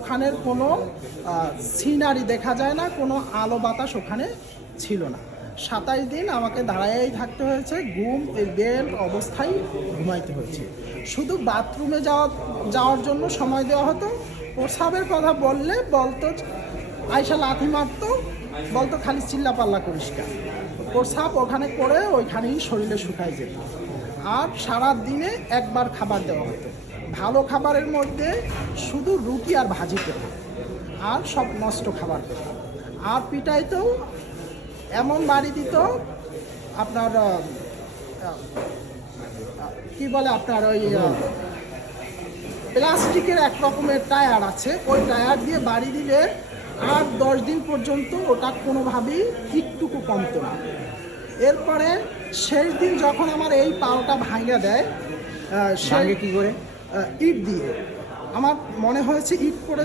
ওখানের কোনো সিনারি দেখা যায় না, কোনো আলো বাতাস ওখানে ছিল না। 27 দিন আমাকে দাঁড়ায়েই থাকতে হয়েছে, বেল্ট অবস্থায় ঘুমাইতে হয়েছে। শুধু বাথরুমে যাওয়ার জন্য সময় দেওয়া হতো। প্রস্রাবের কথা বললে বলতো আয়সা লাথি মারতো, বলতো খালি চিল্লাপাল্লা পরিষ্কার। প্রস্রাব ওখানে করে ওইখানেই শরীরে শুকায় যেত। আর সারা দিনে একবার খাবার দেওয়া হতো। ভালো খাবারের মধ্যে শুধু রুটি আর ভাজি পেতাম, আর সব নষ্ট খাবার পেতাম। আর পিটাইতেও এমন বাড়ি দিত আপনার কি বলে আপনার ওই প্লাস্টিকের এক রকমের টায়ার আছে, ওই টায়ার দিয়ে বাড়ি দিলে আর 10 দিন পর্যন্ত ওটা কোনোভাবেই একটুকু কমতো না। এরপরে শেষ দিন যখন আমার এই পাওটা ভাঙা দেয়, সে কি করে? ইট দিয়ে। আমার মনে হয়েছে ইট করে